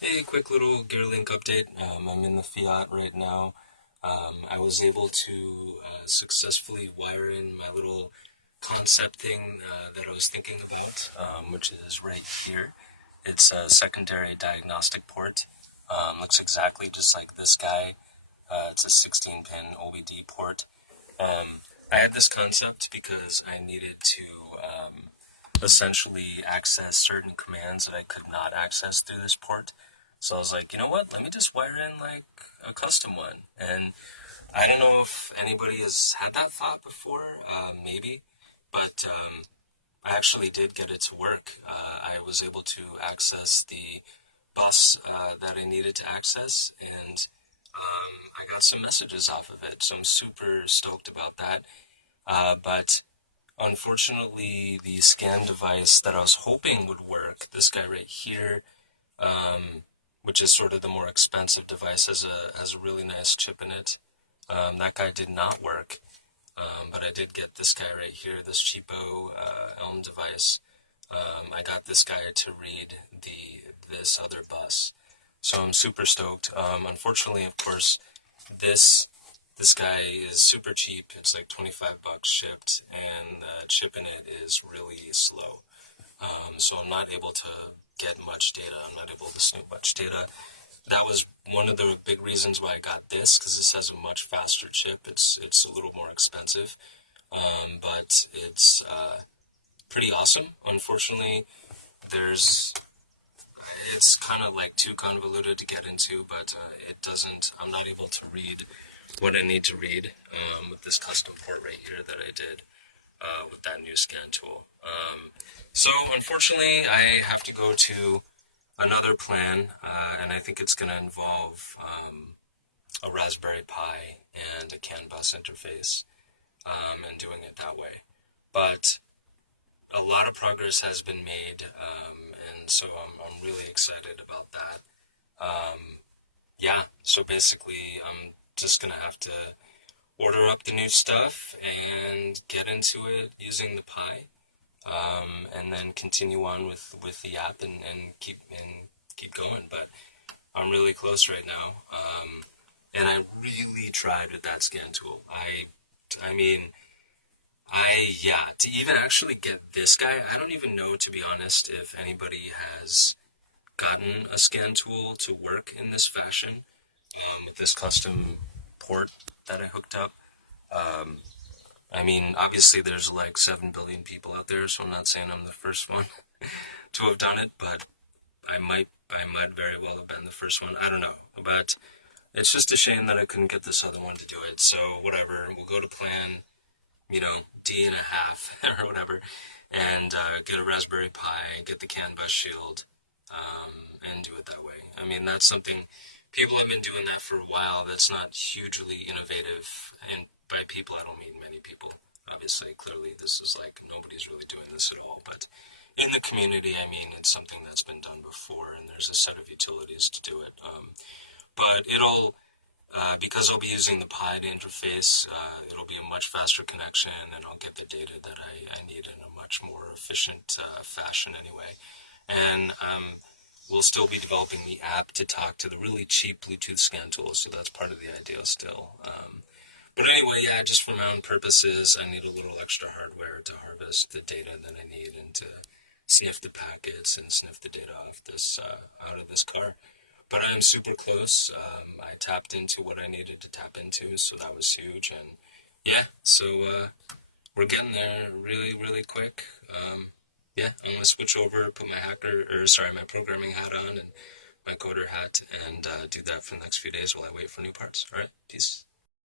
Hey, quick little GearLink update. I'm in the Fiat right now. I was able to successfully wire in my little concept thing that I was thinking about, which is right here. It's a secondary diagnostic port. Looks exactly just like this guy. It's a 16-pin OBD port. I had this concept because I needed to essentially access certain commands that I could not access through this port. So I was like, you know what? Let me just wire in like a custom one. And I don't know if anybody has had that thought before, maybe, but I actually did get it to work. I was able to access the bus that I needed to access, and I got some messages off of it. So I'm super stoked about that. But unfortunately, the scan device that I was hoping would work, this guy right here, which is sort of the more expensive device, has a really nice chip in it. That guy did not work, but I did get this guy right here, this cheapo Elm device. I got this guy to read this other bus, so I'm super stoked. Unfortunately, of course, this this guy is super cheap. It's like 25 bucks shipped, and the chip in it is really slow. So I'm not able to get much data. I'm not able to snoop much data. That was one of the big reasons why I got this, because this has a much faster chip. It's a little more expensive, but it's pretty awesome. Unfortunately, there's it's kind of like too convoluted to get into, but it doesn't. I'm not able to read what I need to read with this custom port right here that I did with that new scan tool. So unfortunately, I have to go to another plan, and I think it's going to involve a Raspberry Pi and a CAN bus interface, and doing it that way. But a lot of progress has been made, and so I'm really excited about that. Yeah, so basically, I'm just going to have to order up the new stuff and get into it using the Pi, and then continue on with the app and keep going. But I'm really close right now, and I really tried with that scan tool. I mean, yeah, to even actually get this guy, I don't even know, to be honest, if anybody has gotten a scan tool to work in this fashion, with this custom port that I hooked up. Um, I mean, obviously there's like 7 billion people out there, so I'm not saying I'm the first one to have done it, but I might very well have been the first one. I don't know, but it's just a shame that I couldn't get this other one to do it. So whatever, we'll go to plan, D and a half or whatever, and get a Raspberry Pi, get the CAN bus shield, and do it that way. I mean, that's something people have been doing that for a while. That's not hugely innovative, and by people, I don't mean many people. Obviously, clearly, this is like nobody's really doing this at all, but in the community, I mean, it's something that's been done before, and there's a set of utilities to do it. But because I'll be using the Pi to interface, it'll be a much faster connection, and I'll get the data that I need in a much more efficient fashion anyway. And we'll still be developing the app to talk to the really cheap Bluetooth scan tools, so that's part of the idea still. But anyway, yeah, just for my own purposes, I need a little extra hardware to harvest the data that I need and to sniff the packets and sniff the data off this out of this car. But I am super close. I tapped into what I needed to tap into, so that was huge. And yeah, so we're getting there really, really quick. Yeah, I'm gonna switch over, put my programming hat on and my coder hat, and do that for the next few days while I wait for new parts. All right, peace.